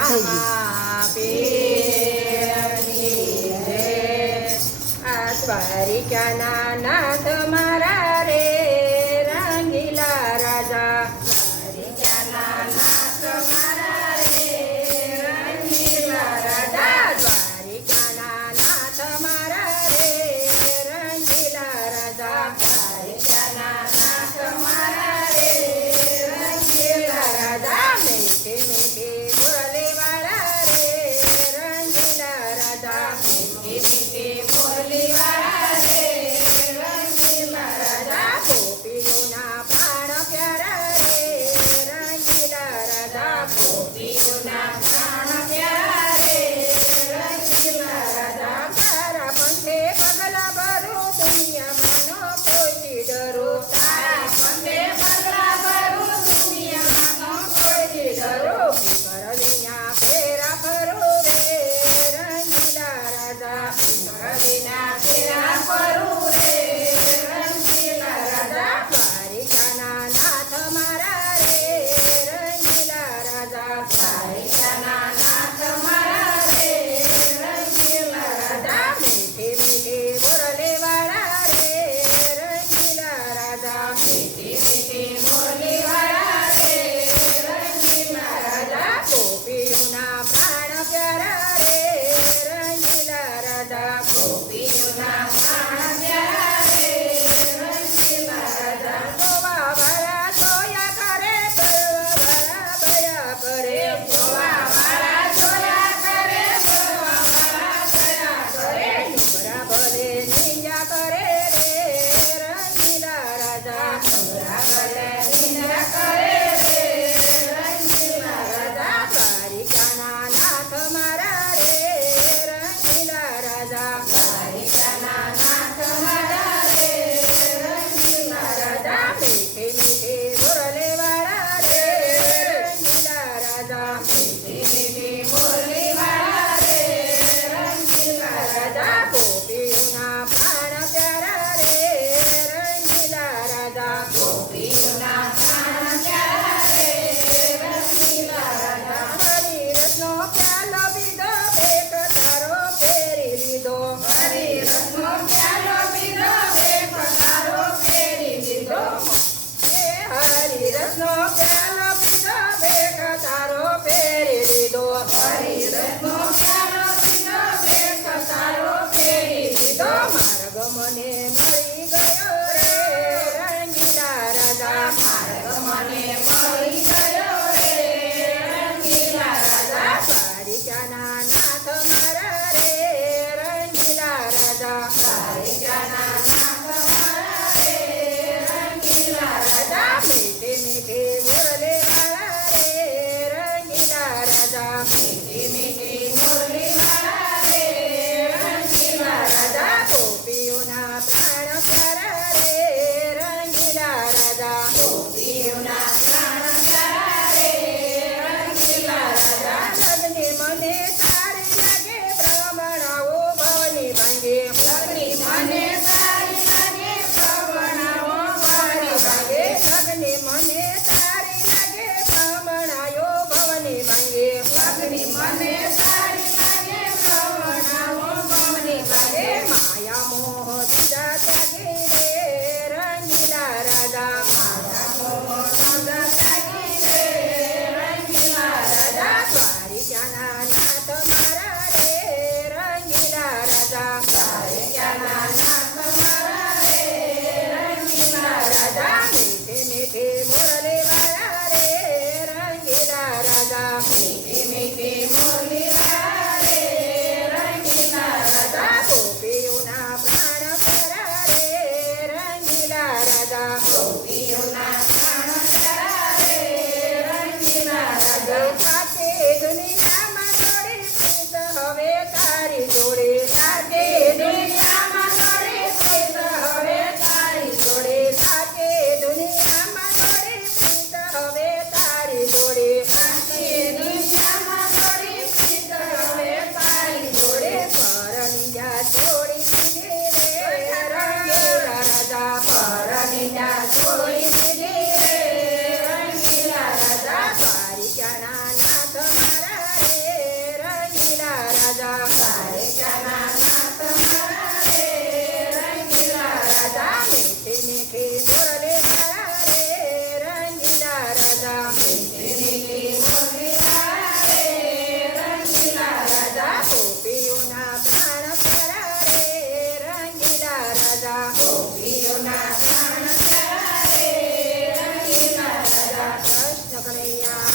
થઈ ગયું દ્વારિકાના નાથ મારા રે રંગીલા રાજા દ્વારિકાના નાથ મારા રે રંગીલા રાજા દ્વારિકાના નાથ મારા રે રંગીલા રાજા દ્વારિકાના નાથ મારા રે રંગીલા રાજા મીઠી મીઠી બોલે વાળા રે રંગીલા રાજા મીઠી મીઠી બોલી વાળા રે રંગીલા રાજા ગોપીઓના પ્રાણ પ્યારા રે રંગીલા રાજા ગોપીઓના પ્રાણ પ્યારા રે રંગીલા રાજા તારા પંથે પગલા ભરું દુનિયામાંનો કોઈ ડરો તારા પંથે પગલા ભરું દુનિયામાંનો કોઈ ડરો કરલિયા ફેરા ફરો રે રંગીલા રાજા કરલિયા ફેરા ફરો રે રંગીલા રાજા દ્વારિકાના નાથ મારા રે રંગીલા રાજા દ્વારિકાના નાથ મારા રે રંગીલા રાજા મીઠી મીઠી બોલે વાળા રે રંગીલા રાજા મીઠી મીઠી બોલે વાળા રે રંગીલા રાજા ગોપીઓના પ્રાણ પ્યારા રે રંગીલા રાજા ગોપીઓના પ્રાણ પ્યારા રે રંગીલા રાજા જોવા વાળા જોયા કરે પરવા વાળા ભયા કરે જોવા વાળા જોયા કરે પરવા વાળા ભયા કરે ડુંગરા ભલે નિંજા કરે રે રંગીલા રાજા ડુંગરા ભલે નિંજા કરે રે રંગીલા રાજા દ્વારિકાના નાથ મારા રે રંગીલા રાજા દ્વારિકાના નાથ મારા રે રંગીલા રાજા મીઠી મીઠી બોલે વાળા રે રંગીલા રાજા મીઠી મીઠી બોલે વાળા રે રંગીલા રાજા ગોપીઓના પ્રાણ પ્યારા રે રંગીલા રાજા ગોપીઓના પ્રાણ પ્યારા રે રંગીલા રાજા હરી રસનો પ્યાલો પીધો બેટ તારો ફેરી લીધો હરી રસનો પ્યાલો પીધો બેટ તારો ફેરી લીધો હરી રસનો પ્યાલો પીધો બેટ તારો ફેરી લીધો હરી રસનો પ્યાલો પીધો બેટ તારો ફેરી લીધો માર્ગ મને મળી ગયો રે રંગીલા રાજા માર્ગ મને મળી ગયો રે રંગીલા રાજા દ્વારિકાના નાથ મારા રે રંગીલા રાજા દ્વારિકાના નાથ મારા રે રંગીલા રાજા મીઠી મીઠી બોલે વાળા રે રંગીલા રાજા મીઠી મીઠી બોલે વાળા રે રંગીલા રાજા ગોપીઓના પ્રાણ પ્યારા રે રંગીલા રાજા ગોપીઓના પ્રાણ પ્યારા રે રંગીલા રાજા લગ્ની મને સારી લાગે બ્રાહ્મણાઓ ભવની ભાંગે લગ્ની મને સારી લાગે બ્રાહ્મણાઓ ભવની ભાંગે લગ્ની મને સારી લાગે બ્રાહ્મણાઓ ભવની ભાંગે લગ્ની મને સારી લાગે બ્રાહ્મણાઓ ભવની ભાંગે માયા મોહ દીધા ત્યાગે રે રંગીલા રાજા માયા મોહ દીધા ત્યાગે રે રંગીલા રાજા દ્વારિકાના નાથ મારા રે રંગીલા રાજા દ્વારિકાના નાથ મારા રે રંગીલા રાજા મીઠી મીઠી બોલે વાળા રે રંગીલા રાજા મીઠી મીઠી બોલે વાળા રે રંગીલા રાજા ગોપીઓના પ્રાણ પ્યારા રે રંગીલા રાજા ગોપીઓના પ્રાણ પ્યારા રે રંગીલા રાજા સાથે દુનિયામાં જોડે પ્રીત હવે તારી જોડે સાથે દુનિયામાં જોડે પ્રીત હવે તારી જોડે સાથે દુનિયામાં જોડે પ્રીત હવે તારી જોડે સાથે દુનિયા કનૈયા